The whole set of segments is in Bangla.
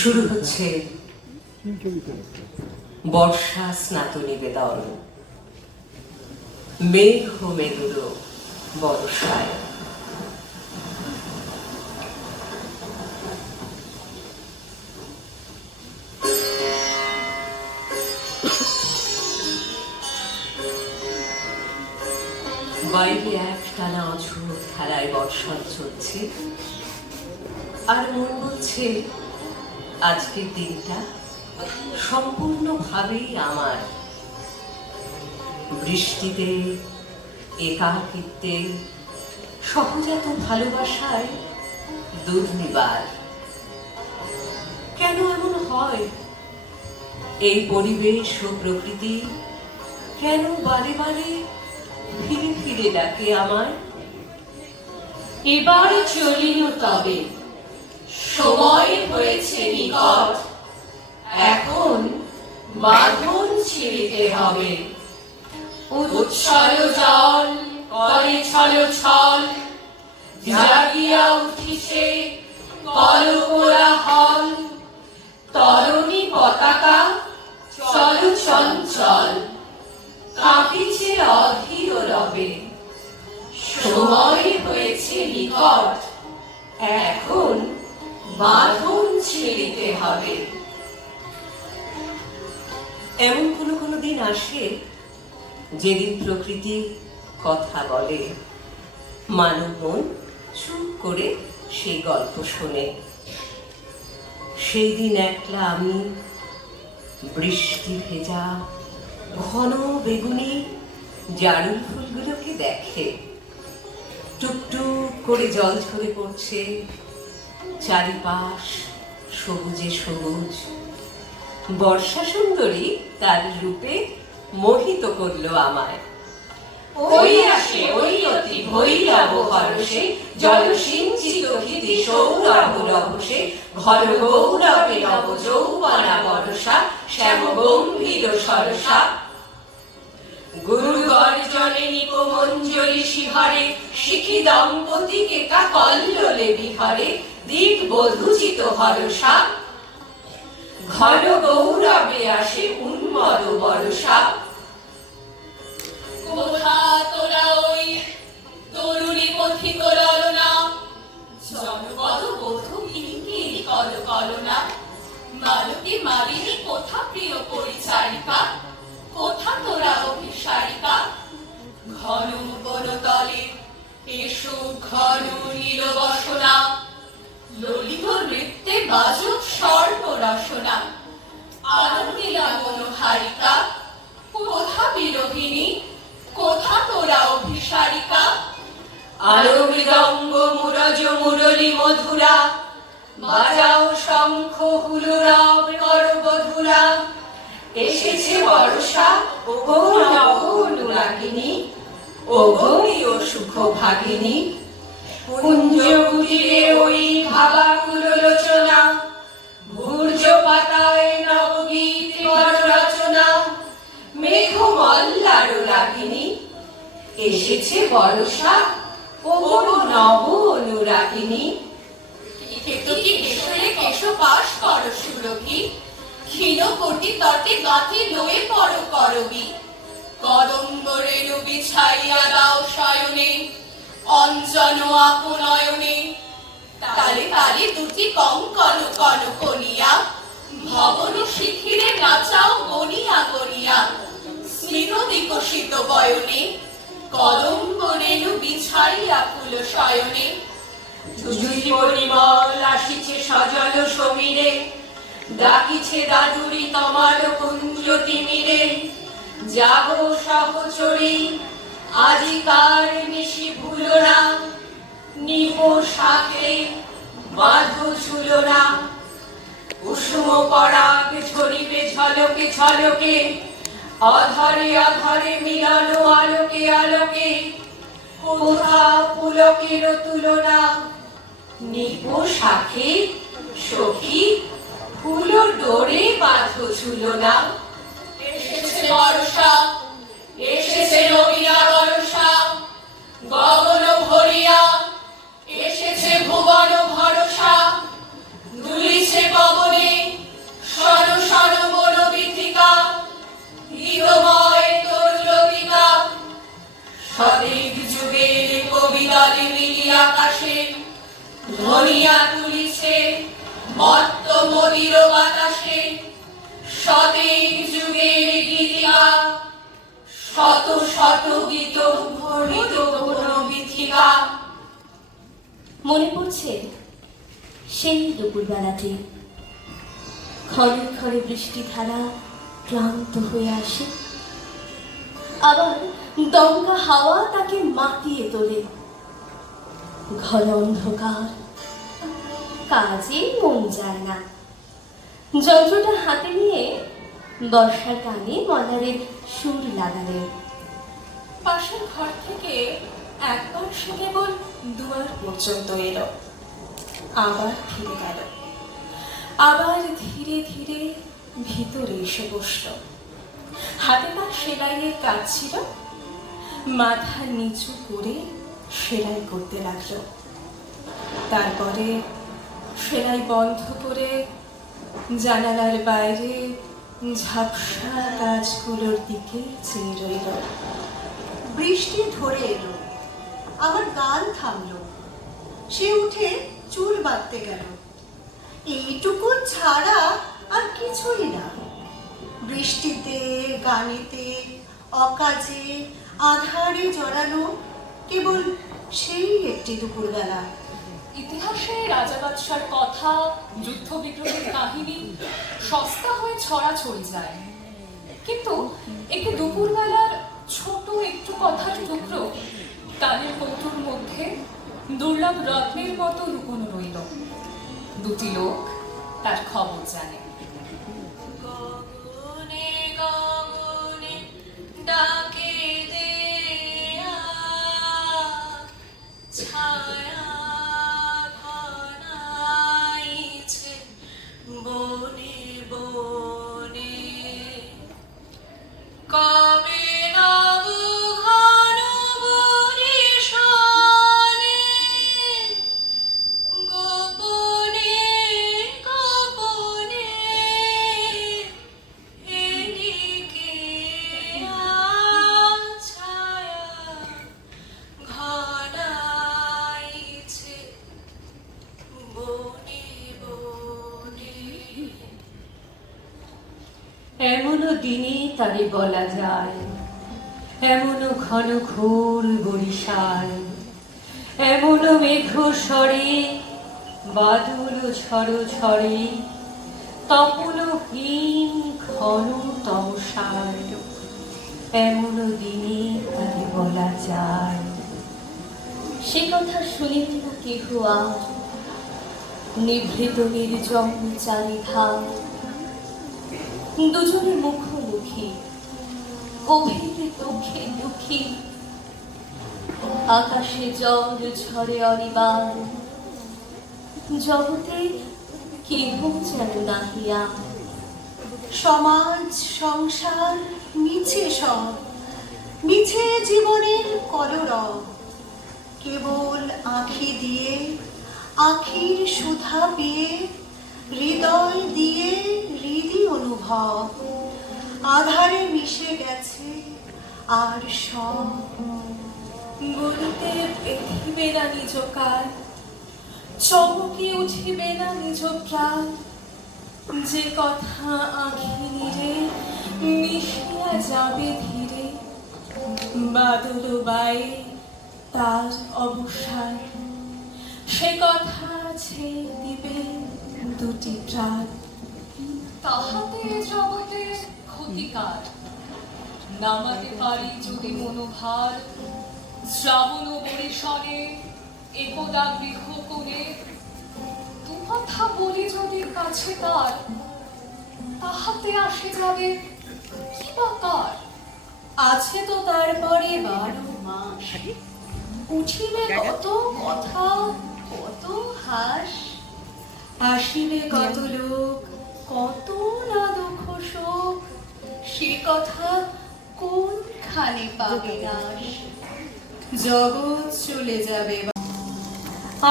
শুরু হচ্ছে বর্ষা স্নাত নিবেদন। মেঘ মেঘুর বর্ষায় বাইরে একটানা অঝোর খেলায় বর্ষণ চলছে, আর মন বলছে আজকের দিনটা সম্পূর্ণভাবেই আমার। বৃষ্টিতে, একাকিত্বে, সহজাত ভালোবাসায় দুর্নিবার। কেন এমন হয়? এই পরিবেশ ও প্রকৃতি কেন বারে বারে ফিরে ফিরে ডাকে আমায়? এবার চলিনু তবে, সময় হয়েছে নিকট, এখন বাঁধন ছিঁড়িতে হবে। উচ্ছল জল করে ছল ছল, জাগিয়া উঠিছে কলকোলাহল। তরুণী পতাকা চল চঞ্চল, কাঁপিছে অধীর রবে। সময় হয়েছে নিকট, এখন বাঁধন ছিঁড়িতে হবে। এমন কোনো কোনো দিন আসে যেদিন প্রকৃতি কথা বলে, মানব মন চুপ করে সেই গল্প শোনে। সেই দিন একলা আমি বৃষ্টি ভেজা ঘন বেগুনি জারুল ফুলগুলোকে দেখে টুকটুক করে জল ঝরে পড়ছে, চারিপাশ সবুজে সবুজ। বর্ষা সুন্দরী তার রূপে মোহিত করলো আমায়। ওই আসে ওই অতি ভৈরব হরষে, জলসিঞ্চিত হৃদি সৌরভ রভসে। ঘন গৌরবে নব যৌবনা বরষা, শ্যাম গম্ভীর সরসা। গুরু গর্জনে নিপমঞ্জলি শিহরে, শিখি দম্পতিকে কা কল্লোলে বিহরে। দিক বধূচিত হরষা, ঘন গৌরবে আসে উন্মদ বরষা। কোথা তোরা ওই তরুণী পথিক ললনা, জনপদ বধূ কিঙ্কির কল কলনা। মালতী মালিনী কোথা প্রিয় পরিচারিকা, কোথা তোরা অভিসারিকা। ঘন বনতলে এসো ঘন নীল বসনা, ললিত নৃত্যে বাজক স্বর্ণ রসনা। আনন্দিলা মনোহারিকা, কোথা বিরোহিনী, কোথা তোরা অভিসারিকা। আলো মৃদঙ্গ মুরজ মুরলী মধুরা, বাজাও শঙ্খ হুলুরব কর বধুরা। এসেছে বর্ষা ওগো নব অনুরাগিনী, ওগো ও সুখ ভাগিনী। কুঞ্জ কুটিরে ওই ভাবাকুল লোচনা, ভূর্জ পাতায় নবগীত কর রচনা। মেঘ মল্লার রাগিনী, এসেছে বর্ষা ওগো নব অনুরাগিনী। কেতকী কেশরে কেশ পাশ কর সুরভি, ক্ষীণ কোটি তটে গাঁথি লয়ে পড় করবি। কদম্ব রেণু বিছাইয়া দাও শয়নে, অঞ্জন আপনয়নে। তালে তালে দুটি কঙ্কন কনকনিয়া, ভবন শিখিরে নাচাও গনিয়া গনিয়া। স্মিত বিকশিত বয়নে, কদম্ব রেণু বিছাইয়া ফুল শয়নে। জুজুই পরিমল আসিছে সজল সমীরে, ডাকিছে দাদুরি তোমার কুঞ্জ তিমিরে। যাবো সহচরী আজিকার নিশি ভুলো না, নিব শাকে বাঁধো ঝুলো না। কুসুম পরাগ ঝরিবে ঝলকে ঝলকে, অধরে অধরে মিলন আলোকে আলোকে। কোথা পুলকের তুলনা, নিব শাকে সখী ফুল ডোরে বাঁধো ঝুলো না। এসেছে বর্ষা, এসেছে নবীনা বর্ষা, গগন ভরিয়া এসেছে ভুবন ভরসা। জলে মিলিয়ে আকাশে ধনিয়া তুলিছে মত্ত মদির বাতাসে শতেক যুগের গীতিকা শত শত গীত ভরিত বীথিকা। মনে পড়ছে সেই দুপুরবেলাতে খড়ে খড়ে বৃষ্টি ধারা ক্লান্ত হয়ে আসে, আবার দমকা হাওয়া তাকে মাতিয়ে তোলে। ঘর অন্ধকার, কাজে মন যায় না। যন্ত্রটা হাতে নিয়ে বর্ষার গানে মলারের সুর লাগালেন। পাশের ঘর থেকে একবার সে কেবল দুয়ার পর্যন্ত এলো, আবার ফিরে গেল, আবার ধীরে ধীরে ভিতরে এসে বসল। হাতে তার সেলাইয়ের কাজ ছিল, মাথা নিচু করে সেলাই করতে লাগলো। তারপরে সেলাই বন্ধ করে জানালার বাইরে ঝাপসা গাছগুলোর দিকে চেয়ে রইল। বৃষ্টি ধরে এলো, আমার গান থামলো। সে উঠে চুল বাঁধতে গেল। এইটুকু ছাড়া আর কিছুই না। বৃষ্টিতে, গানেতে, অকাজে, আধারে জড়ানো কেবল সেই একটি দুপুরবেলা। ইতিহাসে রাজা বাদশার কথা, যুদ্ধ বিগ্রহের কাহিনী সস্তা হয়ে ছড়াছড়ি যায়, কিন্তু একটি দুপুরবেলার ছোট একটু কথার টুকরো তাদের কৌতুর মধ্যে দুর্লভ রত্নের মতো লুকোনো রইল। দুটি লোক তার খবর জানে। গগনে গগনে ডাকে দেয়া ছায়া ঘনাইছে বনে বনে, কবে নব ঘন বরিশানে গোপনে গোপনে এদিকে ছায়া ঘনাইছে বনে বনে। এমনও দিনে তারে বলা যায়, এমনও ঘন ঘোর বরিশাল, এমনও মেঘ স্বরে বাদল ঝড় ঝড়ে, তপনহীন ঘন তমসার, এমনও দিনে তারে বলা যায়। সে কথা শুনিতে না কেহ আর, নিভৃত নির্জন চারিধার, দুজনে মুখোমুখি, গভীর দুঃখে দুঃখী। আকাশে জল ঝরে অনিবার, জগতে কেহ যেন নাহিয়া। সমাজ সংসার মিছে সব, মিছে জীবনের কলরব। কেবল আঁখি দিয়ে, আঁখির সুধা পেয়ে, হৃদয় দিয়ে হৃদি অনুভব। আধারে মিশে গেছে আর সব। গলিতে দেখিবে না নিজ কাল, চমকে উঠিবে না নিজ প্রাণ। যে কথা আঁখি নিরে মিশিয়া যাবে ধীরে, বাদল বায়ে তার অবসান। সে কথা ছেয়ে দিবে দুটি প্রাণ। তাহাতে জগতে ক্ষতিকার, নামাতে পারি যদি মনোভার। শ্রাবণ বরিশনে একদা গৃহ কোণে, দু কথা বলি যদি কাছে তার, তাহাতে আসে যাবে কি বা কার। আছে তো তারপরে 12 মাস, উঠিবে কত কথা কত হাস। আসিবে কত লোক কত না দুঃখ শোক, সে কথা কোনখানে পাবে নাশ। জগৎ চলে যাবে।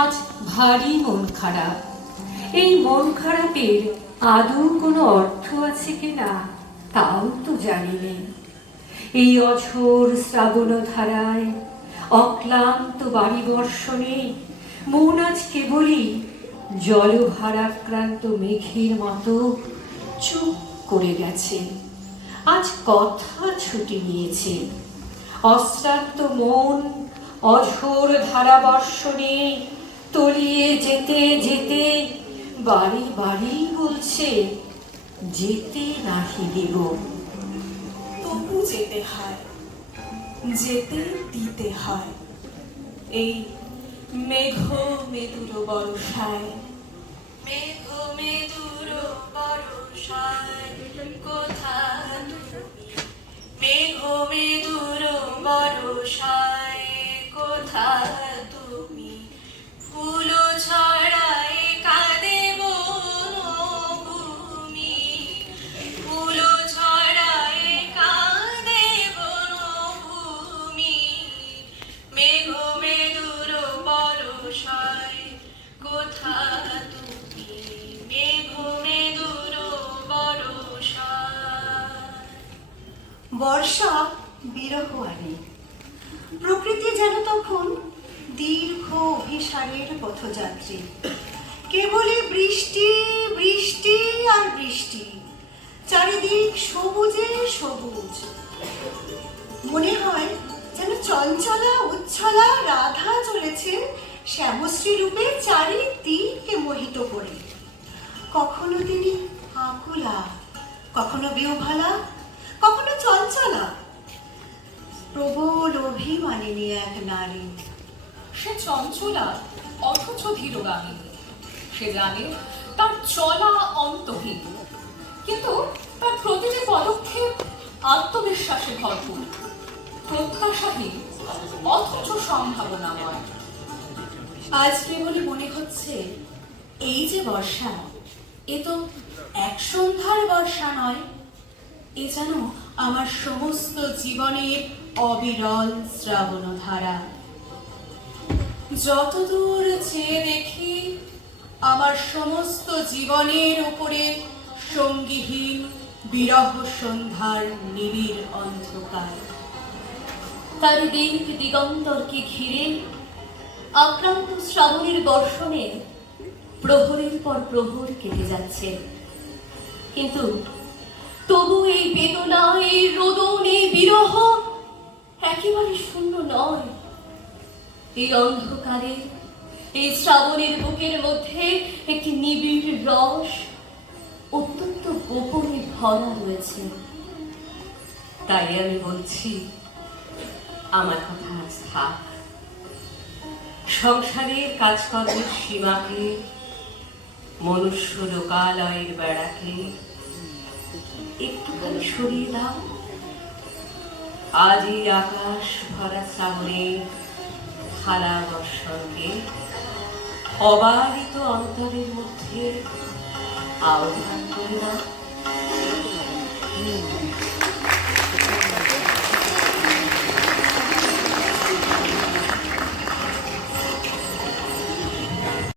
আজ ভারী মন খারাপ। এই মন খারাপের আদৌ কোনো অর্থ আছে কিনা তাও তো জানি নে। এই অঝোর শ্রাবণ ধারায় অক্লান্ত বাড়ি বর্ষণে মন আজ কেবলই জলভারাক্রান্ত মেঘের মতো চুপ করে গেছে। আজ কথা ছুটি নিয়েছে। অশ্রান্ত মন অঝোর ধারাবর্ষণে তলিয়ে যেতে যেতে বাড়ি বাড়ি বলছে, যেতে নাহি দেব। তবু যেতে হয়, যেতে দিতে হয়। এই মেঘ মেদুর বর্ষায়, মেঘ মেদুর বর্ষায় কোথা তুমি, মেঘ মেদুর বর্ষায় কোথা তুমি, ফুল ছড়ায় কাঁদে বনভূমি, ফুল ছড়ায় কাঁদে বনভূমি, মেঘ মেদুর বর্ষায় কোথা তুমি, মেঘ মেদুর বর্ষায়। বর্ষা বিরহ আনে। প্রকৃতি যেন তখন দীর্ঘ অভিসারের পথযাত্রী। কেবলই বৃষ্টি বৃষ্টি আর বৃষ্টি, চারিদিক সবুজে সবুজ। মনে হয় যেন চঞ্চলা উচ্ছলা রাধা চলেছে শ্যামশ্রী রূপে চারিদিকে মোহিত করে। কখনো তিনি আকুলা, কখনো বিহ্বলা, কখনো চঞ্চলা, প্রবল অভিমানিনী এক নারী। সে চঞ্চলা অথচ ধীরগামী। সে জানে তার চলা অন্তহীন, কিন্তু তার প্রতিটি পদক্ষেপ আত্মবিশ্বাসে ভরপুর, প্রত্যাশাহীন অথচ সম্ভাবনাময়। আজ কেবলই মনে হচ্ছে এই যে বর্ষা, এ তো এক সন্ধ্যার বর্ষা নয়, এ যেন আমার সমস্ত জীবনের অবিরল শ্রাবণধারা। যতদূর চেয়ে দেখি আমার সমস্ত জীবনের উপরে সঙ্গীহীন বিরহ সন্ধ্যার নিবিড় অন্ধকার। তার দিক দিগন্তরকে ঘিরে আক্রান্ত শ্রাবণের বর্ষণে প্রহরের পর প্রহর কেটে যাচ্ছে, কিন্তু তবু এই বেদনা, এই রোদন, এই বিরহ একেবারে শূন্য নয়। এই অন্ধকারে, এই শ্রাবণের বুকের মধ্যে একটি নিবিড় রস অত্যন্ত গোপনে ভরা রয়েছে। তাই আমি বলছি, আমার কথা আজ থাক। সংসারের কাজকর্মের সীমাকে, মনুষ্য লোকালয়ের বেড়াকে একটুখানি সরিয়ে দাও। আজ এই আকাশ ভরা শ্রাবণের খালা বর্ষণকে অবারিত অন্তরের মধ্যে আহ্বান করে দাও।